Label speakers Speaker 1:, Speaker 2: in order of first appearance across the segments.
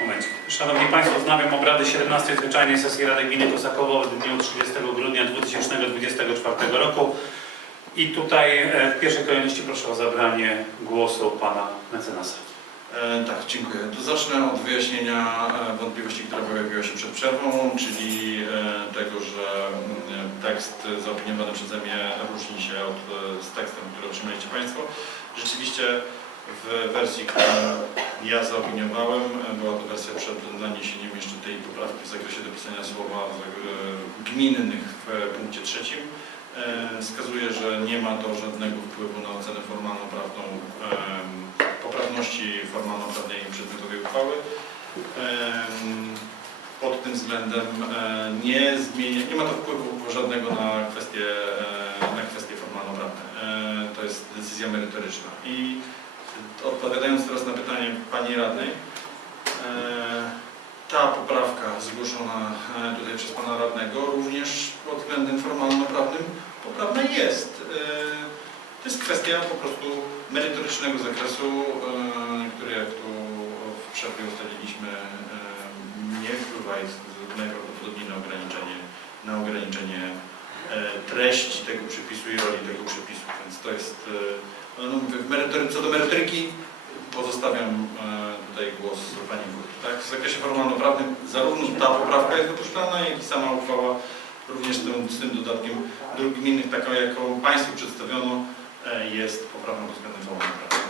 Speaker 1: Momencik. Szanowni Państwo, wznawiam obrady 17 Zwyczajnej Sesji Rady Gminy Kosakowo w dniu 30 grudnia 2024 roku. I tutaj e, w pierwszej kolejności proszę o zabranie głosu Pana mecenasa.
Speaker 2: E, tak, dziękuję. To zacznę od wyjaśnienia e, wątpliwości, która pojawiła się przed przerwą, czyli e, tego, że mm, tekst zaopiniowany przeze mnie różni się od, z tekstem, który otrzymaliście Państwo. Rzeczywiście w wersji, którą ja zaopiniowałem, e, była to wersja przed naniesieniem jeszcze tej poprawki w zakresie dopisania słowa e, gminnych w punkcie trzecim. E, Wskazuje, że nie ma to żadnego wpływu na ocenę formalno-prawną em, poprawności formalno-prawnej przedmiotowej uchwały. Pod tym względem e, nie zmienia, nie ma to wpływu żadnego na kwestie, e, na kwestie formalno-prawne. E, To jest decyzja merytoryczna. I odpowiadając teraz na pytanie Pani Radnej, e, ta poprawka zgłoszona e, tutaj przez Pana Radnego również pod względem formalno-prawnym poprawna jest. E, To jest kwestia po prostu merytorycznego zakresu, który jak tu w przerwie ustaliliśmy nie wpływa jest najprawdopodobniej na ograniczenie, na ograniczenie treści tego przepisu i roli tego przepisu. Więc to jest, no mówię, w merytory, co do merytoryki pozostawiam e, tutaj głos Pani Wójt. Tak? W zakresie formalno-prawnym zarówno ta poprawka jest dopuszczalna, jak i sama uchwała również z tym, z tym dodatkiem dróg gminnych, taką jaką Państwu przedstawiono, e, jest poprawną pod względem formalno-prawnym.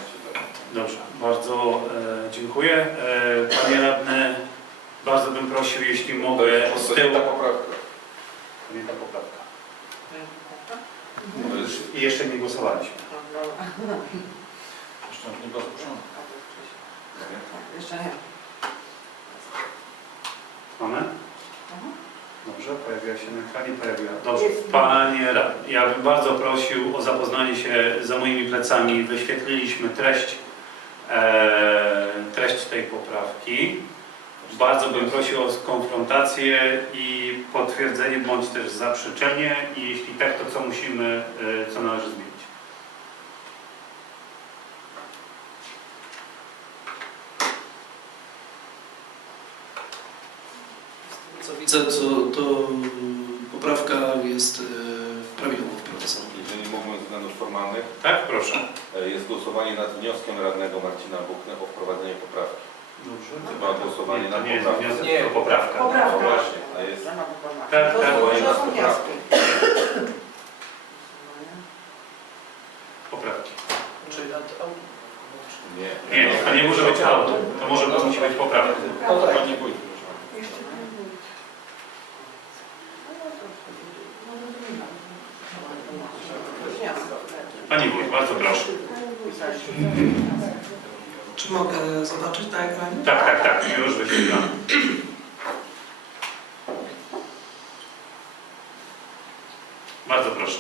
Speaker 1: Dobrze, bardzo e, dziękuję. E, Panie Radny, bardzo bym prosił, jeśli mogę z tyłu.
Speaker 3: ta poprawka.
Speaker 1: To nie ta poprawka. I jeszcze nie głosowaliśmy.
Speaker 2: Jeszcze nie była zgłoszona.
Speaker 4: Jeszcze nie.
Speaker 1: Mamy? Dobrze, pojawiła się na ekranie, pojawiła. Dobrze, Panie Radny, ja bym bardzo prosił o zapoznanie się za moimi plecami. Wyświetliliśmy treść, e, treść tej poprawki. Bardzo bym prosił o konfrontację i potwierdzenie bądź też zaprzeczenie i jeśli tak, to co musimy, e, co należy zmienić.
Speaker 5: Co widzę, to, to poprawka jest e, prawidłowo wprowadzona.
Speaker 3: Jeżeli mówimy ze względów formalnych,
Speaker 1: Tak, proszę.
Speaker 3: e, jest głosowanie nad wnioskiem radnego Marcina Buchny o wprowadzenie poprawki.
Speaker 1: Dobrze.
Speaker 3: Chyba głosowanie
Speaker 1: Nie,
Speaker 3: nad
Speaker 1: to nie jest
Speaker 3: poprawką.
Speaker 1: wniosek,
Speaker 5: Nie.
Speaker 1: to poprawka.
Speaker 3: No
Speaker 4: Poprawka.
Speaker 3: właśnie, a jest
Speaker 1: Tak,
Speaker 4: To
Speaker 1: tak,
Speaker 3: jest
Speaker 4: są wnioski.
Speaker 1: Poprawki.
Speaker 5: Czyli nad
Speaker 3: nie.
Speaker 1: Nie, to nie może być auto. To może musi być poprawka.
Speaker 3: No to pani wójt, proszę.
Speaker 4: Jeszcze nie mówię.
Speaker 1: Pani Wójt, bardzo proszę.
Speaker 5: Czy mogę zobaczyć na ekranie?
Speaker 1: Tak, tak, tak, już wyświetlamy. Bardzo proszę.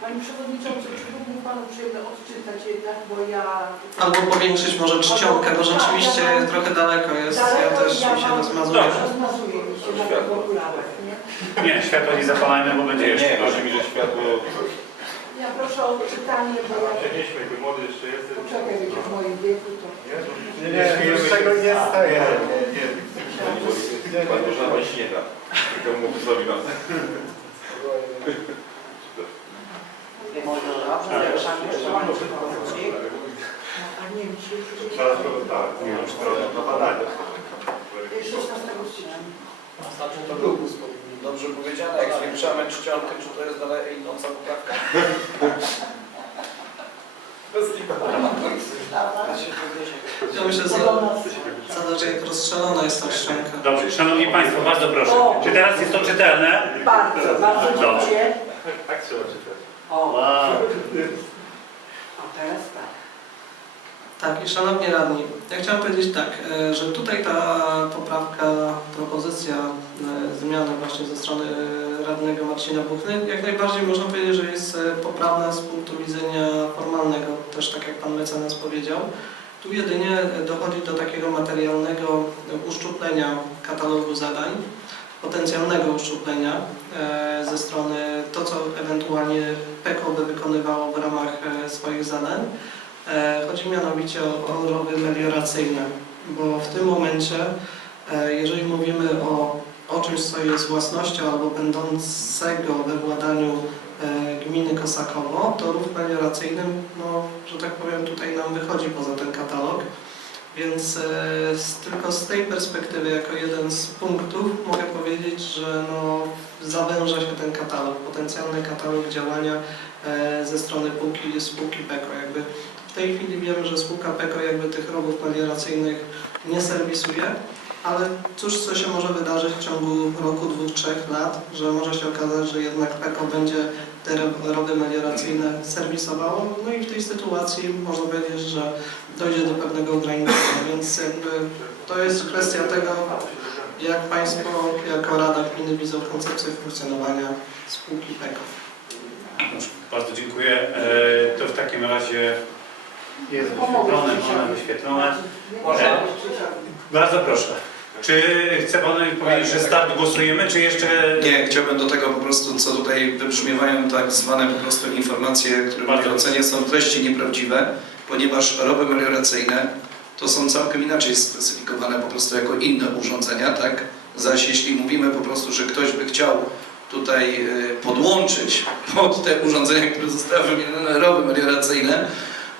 Speaker 4: Panie Przewodniczący, czy mógłby Pan uprzejmie odczytać jednak, bo ja...
Speaker 5: Albo powiększyć może czcionkę, bo rzeczywiście trochę daleko jest. Ja też mi się.
Speaker 1: Dobrze.
Speaker 4: Rozmazuje mi się na tych okularach, nie?
Speaker 1: Nie, światło nie zapalajmy, bo będzie jeszcze
Speaker 3: Nie, chodzi mi, że światło...
Speaker 4: Ja proszę o czytanie, bo ja...
Speaker 6: Przenieśmy, ty młody jeszcze jesteś.
Speaker 4: Poczekaj, wiecie, w moim wieku to...
Speaker 6: Nie, nie, już tego nie staje.
Speaker 3: Pani Bożena Pani śniega. Tylko mówi zrobi nas.
Speaker 4: A nie wiem, czy...
Speaker 6: Zaraz to tak, nie wiem, czy to badanie.
Speaker 4: 16 stycznia.
Speaker 7: Znaczy to powinien dobrze powiedziane, jak zwiększamy czcionkę, czy to jest dalej idąca poprawka?
Speaker 5: Ja myślę, że zależy jak rozstrzelona jest ta szczęka.
Speaker 1: Dobrze, Szanowni Państwo, bardzo proszę.
Speaker 4: O.
Speaker 1: Czy teraz jest to czytelne?
Speaker 4: Bardzo, bardzo
Speaker 1: Dobrze.
Speaker 4: dziękuję.
Speaker 6: Tak trzeba czytać.
Speaker 4: O,
Speaker 1: Wow.
Speaker 4: o teraz tak.
Speaker 5: Tak, i szanowni radni, ja chciałem powiedzieć tak, e, że tutaj ta poprawka, propozycja e, zmiany właśnie ze strony radnego Marcina Buchny, jak najbardziej można powiedzieć, że jest e, poprawna z punktu widzenia formalnego, też tak jak Pan mecenas powiedział. Tu jedynie dochodzi do takiego materialnego uszczuplenia katalogu zadań, potencjalnego uszczuplenia ze strony to, co ewentualnie PEKO by wykonywało w ramach swoich zadań. E, Chodzi mianowicie o o rowy melioracyjne. bo w tym momencie, e, jeżeli mówimy o, o czymś, co jest własnością albo będącego we władaniu e, gminy Kosakowo, to ruch melioracyjny, no, że tak powiem, tutaj nam wychodzi poza ten katalog. Więc tylko z tej perspektywy, jako jeden z punktów, mogę powiedzieć, że no, zawęża się ten katalog, potencjalny katalog działania e, ze strony spółki, spółki PEKO. Jakby w tej chwili wiemy, że spółka PEKO jakby tych rowów melioracyjnych nie serwisuje, ale cóż, co się może wydarzyć w ciągu roku, dwóch, trzech lat, że może się okazać, że jednak PEKO będzie te ro- rowy melioracyjne serwisowało. No i w tej sytuacji można powiedzieć, że dojdzie do pewnego ograniczenia, więc jakby to jest kwestia tego, jak Państwo jako Rada Gminy widzą koncepcję funkcjonowania spółki.
Speaker 1: Dobrze, Bardzo dziękuję. E, To w takim razie jest wyświetlone, mamy wyświetlone.
Speaker 4: Można.
Speaker 1: Bardzo proszę. Czy chce Pan powiedzieć, że start głosujemy, czy jeszcze...
Speaker 7: Nie, chciałbym do tego po prostu, co tutaj wybrzmiewają tak zwane po prostu informacje, które w mojej ocenie są treści nieprawdziwe, ponieważ rowy melioracyjne to są całkiem inaczej specyfikowane po prostu jako inne urządzenia, tak? Zaś jeśli mówimy po prostu, że ktoś by chciał tutaj y, podłączyć pod te urządzenia, które zostały wymienione rowy melioracyjne,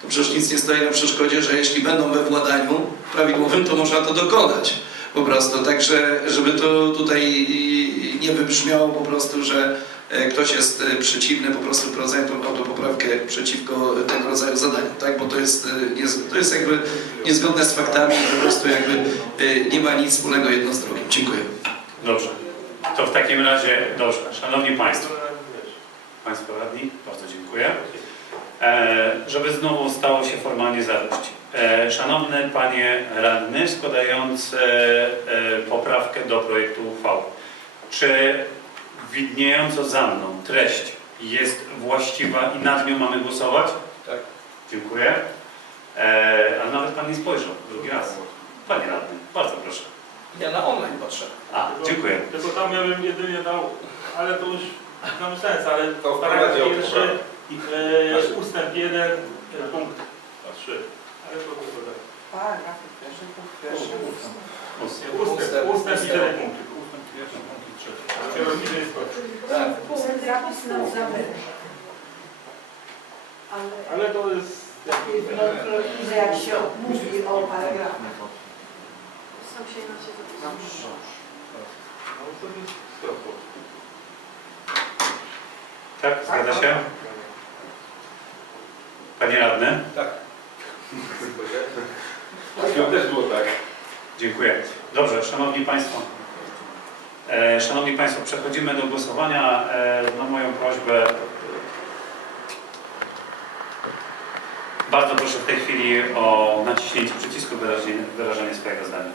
Speaker 7: przecież nic nie stoi na przeszkodzie, że jeśli będą we władaniu prawidłowym, to można to dokonać po prostu. Także, żeby to tutaj nie wybrzmiało po prostu, że e, ktoś jest e, przeciwny po prostu wprowadzając tą autopoprawkę przeciwko tego rodzaju zadaniom, tak? Bo to jest, e, to jest jakby niezgodne z faktami, po prostu jakby nie ma nic wspólnego jedno z drugim. Dziękuję.
Speaker 1: Dobrze. To w takim razie, dobrze. Szanowni Państwo, Państwo radni, bardzo dziękuję. E, żeby znowu stało się formalnie zadość. E, szanowny Panie Radny, składający e, poprawkę do projektu uchwały. Czy widniejąco za mną treść jest właściwa i nad nią mamy głosować?
Speaker 7: Tak.
Speaker 1: Dziękuję. E, ale nawet Pan nie spojrzał drugi raz. Panie Radny, bardzo proszę.
Speaker 7: Ja na online patrzę.
Speaker 1: A, dziękuję.
Speaker 6: Tylko tam ja bym jedynie dał, ale to już mam sens, ale
Speaker 3: To
Speaker 6: paragraf
Speaker 3: wprowadzi
Speaker 6: e, ustęp jeden, e, punkt a trzy. Ale to tylko tak.
Speaker 4: Paragraf pierwszy, punkt pierwszy.
Speaker 6: Nie, Ustęp, ustęp i cztery punkty. Ustęp pierwszy, punkt i trzeci. Niżej jest.
Speaker 7: Tak.
Speaker 4: Na zawęża. Ale
Speaker 6: to jest...
Speaker 4: że jak się mówi o paragrafach.
Speaker 8: Sam się inaczej zapisał.
Speaker 6: No to jest.
Speaker 1: Tak, zgadza się? Panie Radny?
Speaker 7: Tak.
Speaker 3: To też było tak.
Speaker 1: Dziękuję. Dobrze, Szanowni Państwo. E, Szanowni Państwo, przechodzimy do głosowania. E, na moją prośbę bardzo proszę w tej chwili o naciśnięcie przycisku wyrażenie, wyrażenie swojego zdania.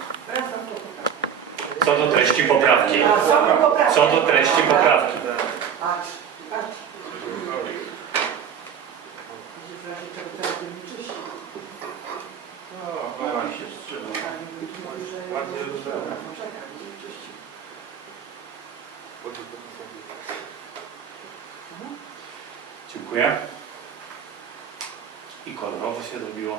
Speaker 1: Co do treści poprawki. Co do treści poprawki.
Speaker 4: Patrz, patrz. Będzie w razie czego teraz będzie czyścić.
Speaker 6: No, no, się wstrzymał. Ładnie.
Speaker 1: Dziękuję. I kolorowo się robiło.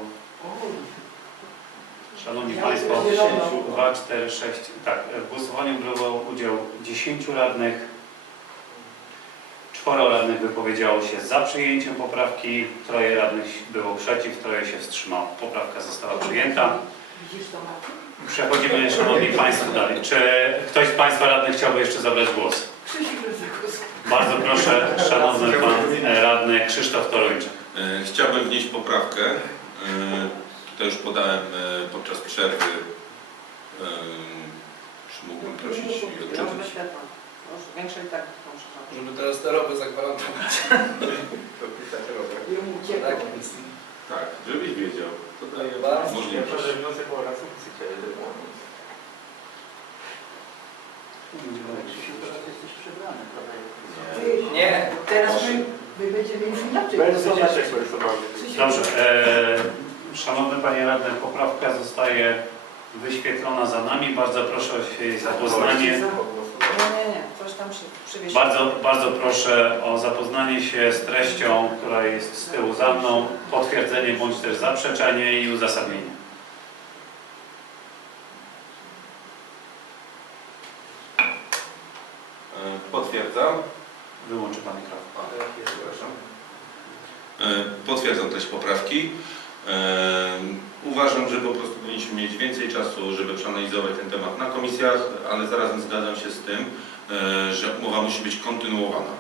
Speaker 1: Szanowni Państwo,
Speaker 4: bym zieloną.
Speaker 1: 2, 4, 6. Tak, w głosowaniu brało udział 10 radnych. Czworo radnych wypowiedziało się za przyjęciem poprawki, troje radnych było przeciw, troje się wstrzymało. Poprawka została przyjęta. Przechodzimy, Szanowni Państwo, dalej. Czy ktoś z Państwa radnych chciałby jeszcze zabrać głos? Bardzo proszę, Szanowny Pan e, Radny Krzysztof Toruńczyk.
Speaker 9: E, Chciałbym wnieść poprawkę. E, To już podałem podczas przerwy. Czy mógłbym prosić i odczytać?
Speaker 4: większej tak.
Speaker 7: Żeby teraz te rowy zagwarantować.
Speaker 3: To pisać rower.
Speaker 7: Tak jest.
Speaker 9: Tak, żebyś wiedział. To daje
Speaker 7: Bardzo
Speaker 9: możliwość.
Speaker 6: proszę wniosek o reasumpcję.
Speaker 4: Krzysiu, teraz jesteś przebrany.
Speaker 6: Nie.
Speaker 7: Nie.
Speaker 4: Teraz my, my będziemy już inaczej głosować.
Speaker 6: inaczej
Speaker 1: Dobrze. E, szanowny Panie Radny, poprawka zostaje wyświetlona za nami. Bardzo proszę o jej zapoznanie
Speaker 4: przywieźć.
Speaker 1: Bardzo, bardzo proszę o zapoznanie się z treścią, która jest z tyłu za mną, potwierdzenie bądź też zaprzeczenie i uzasadnienie.
Speaker 3: E, potwierdzam.
Speaker 1: Wyłączy Pan mikrofon.
Speaker 3: E,
Speaker 9: e, potwierdzam treść poprawki. Uważam, że po prostu powinniśmy mieć więcej czasu, żeby przeanalizować ten temat na komisjach, ale zarazem zgadzam się z tym, że umowa musi być kontynuowana.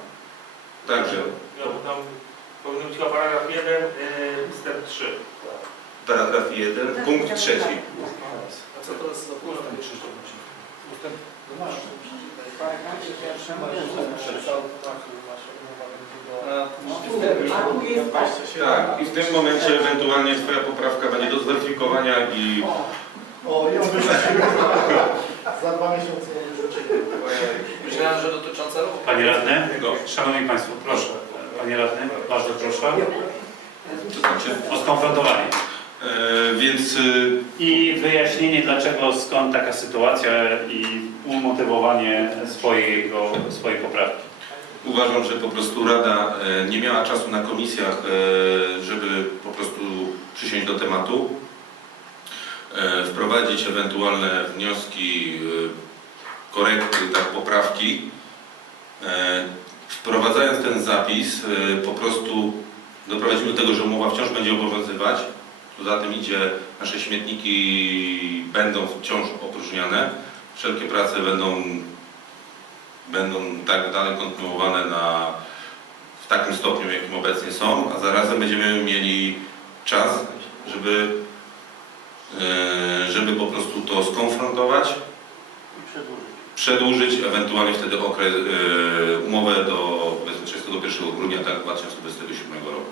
Speaker 9: Także
Speaker 6: Ja tam powinien być chyba paragraf 1, yy, ustęp 3.
Speaker 9: paragraf 1, punkt trzeci.
Speaker 5: A co to jest za
Speaker 6: Ustęp
Speaker 4: A tu jest
Speaker 9: Tak, i w tym momencie ewentualnie Twoja poprawka będzie do zweryfikowania i
Speaker 10: O, ją Za dwa miesiące.
Speaker 5: Myślałem, że dotyczące ruchu.
Speaker 1: Panie Radny,
Speaker 9: No.
Speaker 1: Szanowni Państwo, proszę. Panie Radny, bardzo proszę
Speaker 9: to znaczy,
Speaker 1: o skonfrontowanie.
Speaker 9: e, więc y,
Speaker 1: I wyjaśnienie, dlaczego, skąd taka sytuacja i umotywowanie swojego, swojej poprawki.
Speaker 9: Uważam, że po prostu Rada e, nie miała czasu na komisjach, e, żeby po prostu przysiąść do tematu, e, wprowadzić ewentualne wnioski, e, korekty, tak, poprawki. E, Wprowadzając ten zapis, e, po prostu doprowadzimy do tego, że umowa wciąż będzie obowiązywać. Poza tym idzie, nasze śmietniki będą wciąż opróżniane. Wszelkie prace będą będą tak dalej kontynuowane na, w takim stopniu, jakim obecnie są, a zarazem będziemy mieli czas, żeby, e, żeby po prostu to skonfrontować, przedłużyć, ewentualnie wtedy okres, e, umowę do powiedzmy 31 grudnia tak, 2027 roku.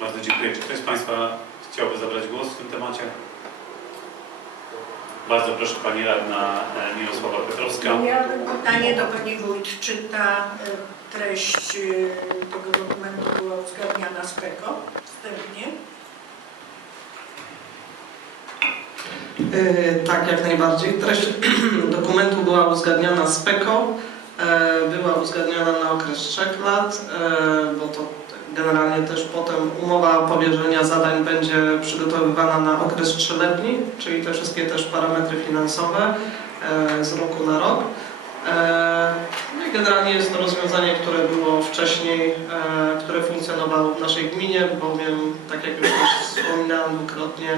Speaker 1: Bardzo dziękuję. Czy ktoś z Państwa chciałby zabrać głos w tym temacie? Bardzo proszę Pani Radna e, Mirosława Petrowska.
Speaker 11: Ja mam pytanie do Pani Wójt. Czy ta treść tego dokumentu była uzgadniana z PEKO wstępnie?
Speaker 5: E, Tak, jak najbardziej. Treść dokumentu była uzgadniana z PEKO, e, była uzgadniana na okres 3 lat, e, bo to generalnie też potem umowa powierzenia zadań będzie przygotowywana na okres 3-letni, czyli te wszystkie też parametry finansowe z roku na rok. No i generalnie jest to rozwiązanie, które było wcześniej, które funkcjonowało w naszej gminie, bowiem, tak jak już wspominałem dwukrotnie,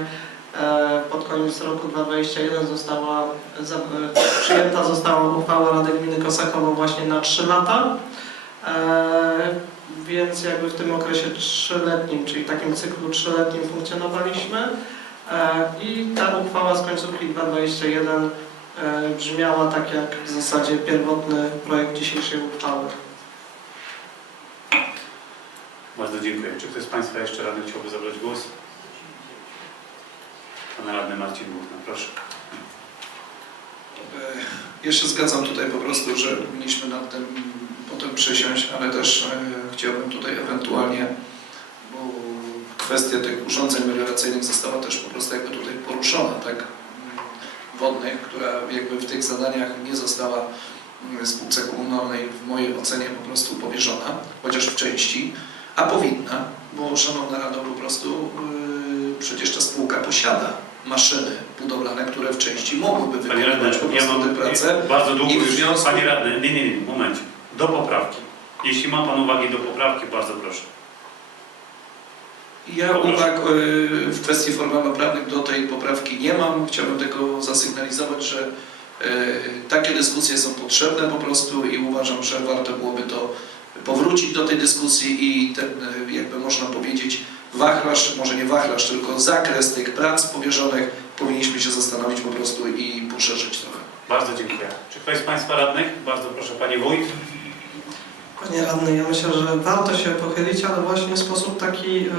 Speaker 5: pod koniec roku 2021 została e, przyjęta została uchwała Rady Gminy Kosakowo właśnie na 3 lata. E, Więc jakby w tym okresie trzyletnim, czyli takim cyklu trzyletnim funkcjonowaliśmy E, i ta uchwała z końcówki 2021 e, brzmiała tak jak w zasadzie pierwotny projekt dzisiejszej uchwały.
Speaker 1: Bardzo dziękuję. Czy ktoś z Państwa jeszcze radny chciałby zabrać głos? Pan Radny Marcin Buchna, proszę.
Speaker 7: E, Ja się zgadzam tutaj po prostu, że powinniśmy nad tym potem przysiąść, ale też e, chciałbym tutaj ewentualnie, bo kwestia tych urządzeń melioracyjnych została też po prostu jakby tutaj poruszona, tak, mm, wodnych, która jakby w tych zadaniach nie została mm, spółce komunalnej w mojej ocenie po prostu powierzona, chociaż w części, a powinna, bo Szanowna Rado po prostu yy, przecież ta spółka posiada maszyny budowlane, które w części mogłyby wykonywać po
Speaker 1: ja
Speaker 7: prostu
Speaker 1: mam
Speaker 7: te prace.
Speaker 1: bardzo długo już.
Speaker 7: związku-
Speaker 1: Panie Radny, nie, nie, nie, momencie. Do poprawki. Jeśli ma Pan uwagi do poprawki, bardzo proszę.
Speaker 7: Ja uwag y, w kwestii formalno-prawnych do tej poprawki nie mam. Chciałbym tylko zasygnalizować, że y, takie dyskusje są potrzebne po prostu i uważam, że warto byłoby to powrócić do tej dyskusji i ten, y, jakby można powiedzieć, wachlarz, może nie wachlarz, tylko zakres tych prac powierzonych powinniśmy się zastanowić po prostu i poszerzyć trochę.
Speaker 1: Bardzo dziękuję. Czy ktoś z Państwa radnych? Bardzo proszę Panie Wójt.
Speaker 5: Panie radny, ja myślę, że warto się pochylić, ale właśnie w sposób taki e,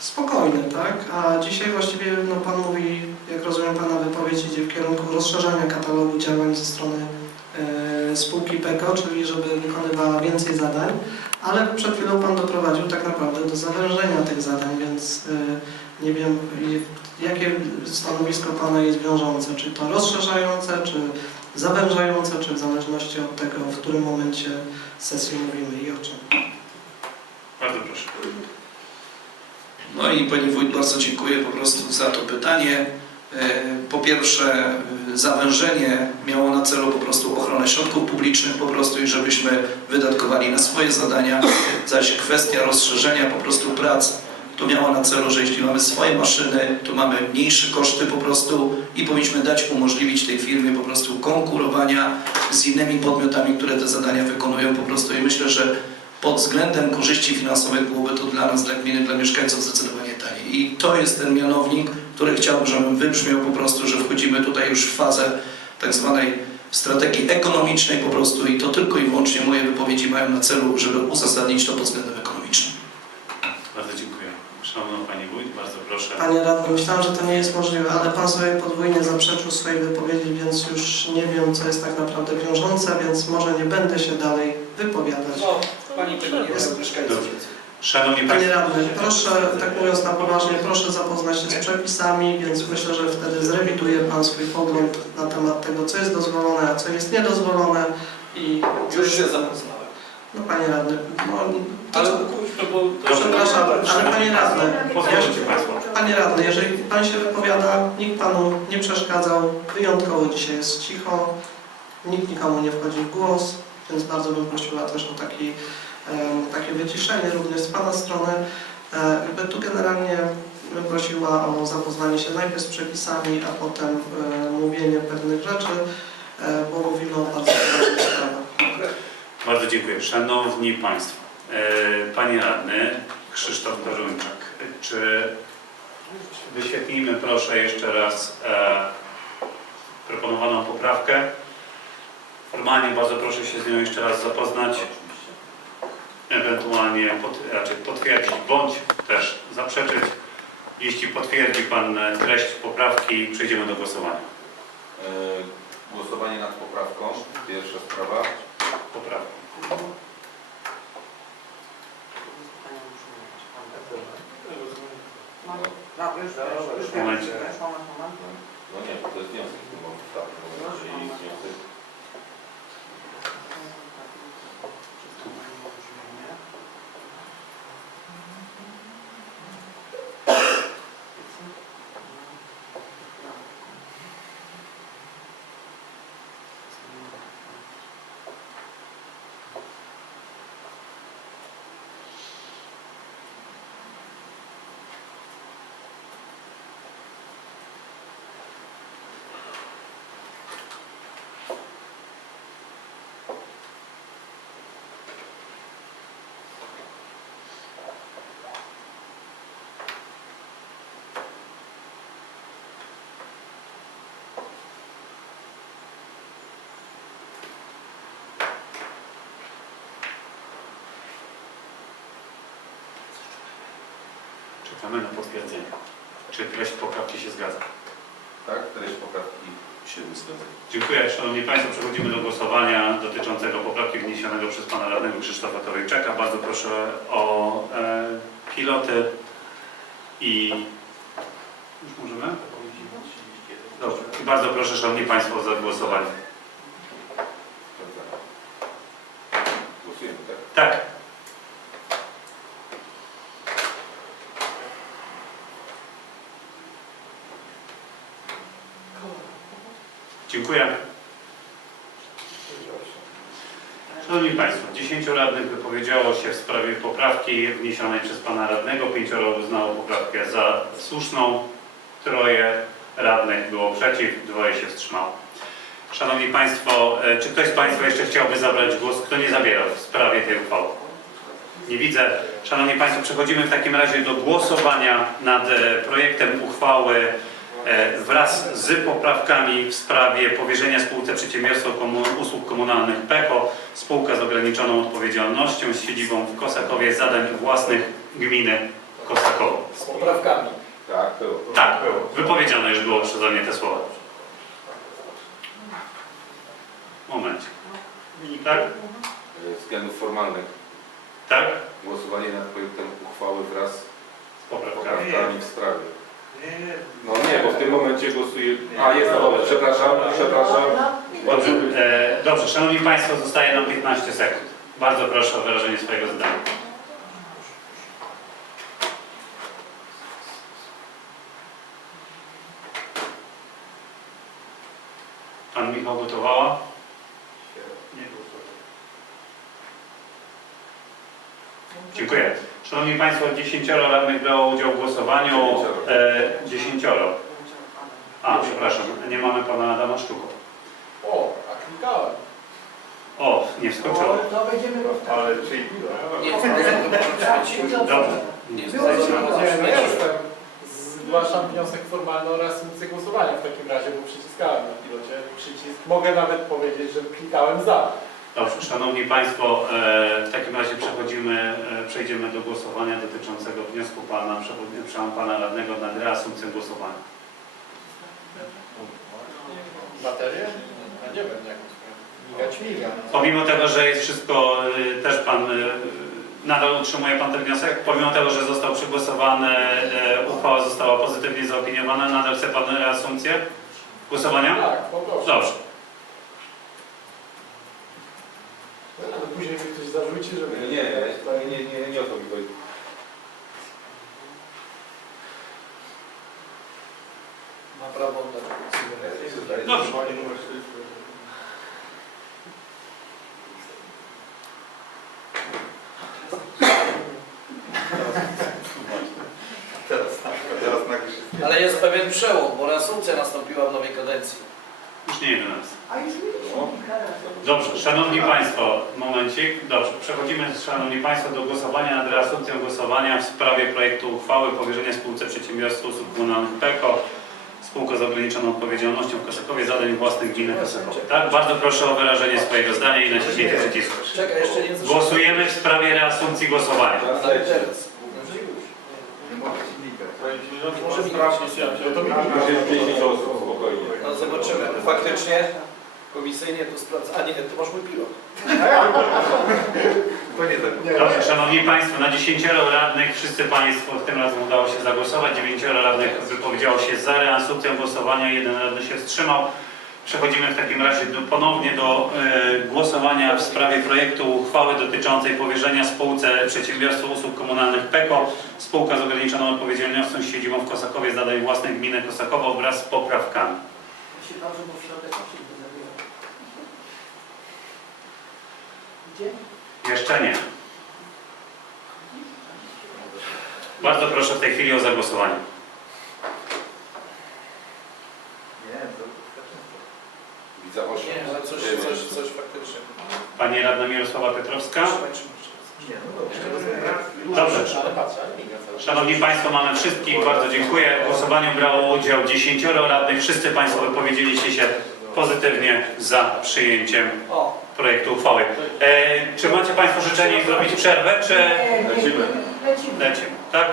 Speaker 5: spokojny, tak? A dzisiaj właściwie no, Pan mówi, jak rozumiem Pana wypowiedź idzie w kierunku rozszerzania katalogu działań ze strony e, spółki PECO, czyli żeby wykonywała więcej zadań, ale przed chwilą Pan doprowadził tak naprawdę do zawężenia tych zadań, więc e, nie wiem, jakie stanowisko Pana jest wiążące, czy to rozszerzające, czy zawężające, czy w zależności od tego, w którym momencie sesji mówimy i o czym.
Speaker 1: Bardzo proszę.
Speaker 7: No i Pani Wójt, bardzo dziękuję po prostu za to pytanie. Po pierwsze, y, zawężenie miało na celu po prostu ochronę środków publicznych po prostu i żebyśmy wydatkowali na swoje zadania, zaś kwestia rozszerzenia po prostu prac to miało na celu, że jeśli mamy swoje maszyny, to mamy mniejsze koszty po prostu i powinniśmy dać umożliwić tej firmie po prostu konkurowania z innymi podmiotami, które te zadania wykonują po prostu i myślę, że pod względem korzyści finansowych byłoby to dla nas, dla gminy, dla mieszkańców zdecydowanie. I to jest ten mianownik, który chciałbym, żeby wybrzmiał po prostu, że wchodzimy tutaj już w fazę tak zwanej strategii ekonomicznej po prostu i to tylko i wyłącznie moje wypowiedzi mają na celu, żeby uzasadnić to pod względem ekonomicznym.
Speaker 1: Bardzo dziękuję. Szanowna Pani Wójt, bardzo proszę.
Speaker 5: Panie radny, myślałem, że to nie jest możliwe, ale pan sobie podwójnie zaprzeczył swojej wypowiedzi, więc już nie wiem, co jest tak naprawdę wiążące, więc może nie będę się dalej wypowiadać.
Speaker 6: No, pani tego nie jest mieszkańców.
Speaker 1: Szanowni
Speaker 5: Panie radny, proszę, tak mówiąc na poważnie, proszę zapoznać się z przepisami, więc myślę, że wtedy zrewiduje Pan swój pogląd na temat tego, co jest dozwolone, a co jest niedozwolone i
Speaker 6: Już się zapoznałem.
Speaker 5: no Panie radny, no, to,
Speaker 6: Ale to było...
Speaker 5: Przepraszam, ale Panie radny. Panie radny, jeżeli Pan się wypowiada, nikt Panu nie przeszkadzał, wyjątkowo dzisiaj jest cicho, nikt nikomu nie wchodzi w głos, więc bardzo bym prosiła też o taki, takie wyciszenie również z Pana strony. E, by tu generalnie prosiła o zapoznanie się najpierw z przepisami, a potem e, mówienie pewnych rzeczy, e, bo mówimy o bardzo ważnych sprawach.
Speaker 1: Bardzo dziękuję. Szanowni Państwo, Panie Radny Krzysztof Korzunczak, czy wyświetlimy proszę jeszcze raz proponowaną poprawkę. Formalnie bardzo proszę się z nią jeszcze raz zapoznać, ewentualnie pot, raczej potwierdzić bądź też zaprzeczyć. Jeśli potwierdzi Pan e, treść poprawki, przejdziemy do głosowania.
Speaker 3: E, Głosowanie nad poprawką. Pierwsza sprawa.
Speaker 1: Poprawki.
Speaker 3: No,
Speaker 1: W momencie.
Speaker 3: no nie, bo to jest wniosek. No, tak, no, czyli wniosek.
Speaker 1: Czekamy na potwierdzenie. Czy treść poprawki się zgadza?
Speaker 3: Tak, treść poprawki się zgadza.
Speaker 1: Dziękuję. Szanowni Państwo, przechodzimy do głosowania dotyczącego poprawki wniesionego przez Pana Radnego Krzysztofa Torejczaka. Bardzo proszę o e, piloty i... Już możemy? Dobrze. I bardzo proszę, Szanowni Państwo, o zagłosowanie.
Speaker 3: Głosujemy, tak?
Speaker 1: Dziękuję. Szanowni Państwo, 10 radnych wypowiedziało się w sprawie poprawki wniesionej przez Pana Radnego. Pięcioro uznało poprawkę za słuszną. Troje radnych było przeciw, dwoje się wstrzymało. Szanowni Państwo, e, czy ktoś z Państwa jeszcze chciałby zabrać głos? Kto nie zabierał w sprawie tej uchwały? Nie widzę. Szanowni Państwo, przechodzimy w takim razie do głosowania nad e, projektem uchwały wraz z poprawkami w sprawie powierzenia spółce Przedsiębiorstwo Komu- Usług Komunalnych PECO, spółka z ograniczoną odpowiedzialnością z siedzibą w Kosakowie zadań własnych gminy Kosakowo.
Speaker 6: Z poprawkami.
Speaker 3: Tak, było.
Speaker 1: Tak, wypowiedziane już było przeze mnie te słowa. Moment. Tak?
Speaker 3: E, Z względów formalnych
Speaker 1: Tak?
Speaker 3: głosowanie nad projektem uchwały wraz
Speaker 1: Z
Speaker 3: z
Speaker 1: poprawkami.
Speaker 3: poprawkami w sprawie. No nie, bo w tym momencie głosuje... A, jest dole, przepraszam, przepraszam.
Speaker 1: Dobrze, e, dobrze, Szanowni Państwo, zostaje nam 15 sekund. Bardzo proszę o wyrażenie swojego zdania. Pan Michał Gotowała? Dziękuję. Szanowni Państwo, 10 radnych brało udział w głosowaniu. E, 10. A, przepraszam, nie mamy Pana Adama Sztuko.
Speaker 10: O, a klikałem.
Speaker 1: O, nie wskoczył.
Speaker 4: To będziemy go
Speaker 6: Ale czyli...
Speaker 1: Dobrze. Nie,
Speaker 10: Nie, no jestem. Zgłaszam wniosek formalny o reasumpcję głosowania w takim razie, bo przyciskałem na pilocie przycisk. Mogę nawet powiedzieć, że klikałem za.
Speaker 1: Dobrze, Szanowni Państwo, e, w takim razie przechodzimy, e, przejdziemy do głosowania dotyczącego wniosku Pana Pana Radnego nad reasumpcją głosowania.
Speaker 10: Baterię? Ja nie wiem jaką sprawę. Migać miga.
Speaker 1: Pomimo tego, że jest wszystko, e, też Pan, e, nadal utrzymuje Pan ten wniosek, pomimo tego, że został przegłosowany, e, uchwała została pozytywnie zaopiniowana, nadal chce Pan reasumpcję głosowania?
Speaker 10: Tak, poproszę.
Speaker 1: Dobrze.
Speaker 10: Ale później mi że...
Speaker 3: Nie, nie, nie, nie, nie, nie o to mi chodzi.
Speaker 10: Ma prawo oddać.
Speaker 1: Dobrze.
Speaker 6: Panie numer 400. Teraz tak, teraz
Speaker 7: jest pewien przełom, bo reasumpcja nastąpiła w nowej kadencji.
Speaker 1: Już nie 11.
Speaker 4: A już mieliśmy razy.
Speaker 1: Dobrze, Szanowni Państwo, momencik. Dobrze, przechodzimy, Szanowni Państwo, do głosowania nad reasumpcją głosowania w sprawie projektu uchwały powierzenia spółce przedsiębiorstwa usług komunalnych PEKO, spółka z ograniczoną odpowiedzialnością w Kosakowie zadań własnych gminy Kosakowie. Tak, bardzo proszę o wyrażenie swojego zdania i naciśnięcie przycisku. Głosujemy w sprawie reasumpcji głosowania.
Speaker 10: Może sprawdzić, ja.
Speaker 7: No zobaczymy. Faktycznie komisyjnie to sprawdza. A nie, to masz mój pilot.
Speaker 6: To nie tak.
Speaker 1: Dobrze, Szanowni Państwo, na 10 radnych wszyscy Państwo tym razem udało się zagłosować. 9 radnych wypowiedziało się za reasumpcją głosowania, jeden radny się wstrzymał. Przechodzimy w takim razie do, ponownie do e, głosowania w sprawie projektu uchwały dotyczącej powierzenia spółce Przedsiębiorstwo Usług Komunalnych PEKO, spółka z ograniczoną odpowiedzialnością z siedzibą w Kosakowie zadań własnych gminy Kosakowo wraz z poprawkami.
Speaker 4: Się dobrze, bo w środek oczy nie zabiera. Gdzie?
Speaker 1: Jeszcze nie. Bardzo proszę w tej chwili o zagłosowanie.
Speaker 6: Nie, to
Speaker 3: Widzę 8.
Speaker 7: Nie, ale coś, coś, coś faktycznie.
Speaker 1: Pani radna Mirosława Piotrowska.
Speaker 6: No dobrze.
Speaker 1: Szanowni Państwo, mamy wszystkich. Bardzo dziękuję. W głosowaniu brało udział 10 radnych. Wszyscy Państwo wypowiedzieliście się pozytywnie za przyjęciem projektu uchwały. E, czy macie Państwo życzenie zrobić przerwę, czy
Speaker 3: Lecimy.
Speaker 4: Lecimy.
Speaker 1: lecimy? Tak?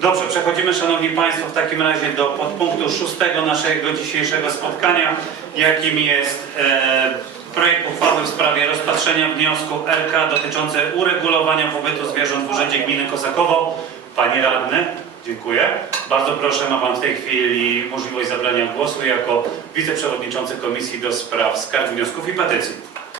Speaker 1: Dobrze, przechodzimy Szanowni Państwo w takim razie do podpunktu szóstego naszego dzisiejszego spotkania, jakim jest e, projekt uchwały w sprawie rozpatrzenia wniosku RK dotyczący uregulowania pobytu zwierząt w Urzędzie Gminy Kosakowo. Panie Radny, dziękuję. Bardzo proszę, ma Pan w tej chwili możliwość zabrania głosu jako wiceprzewodniczący Komisji do Spraw Skarg, Wniosków i Petycji.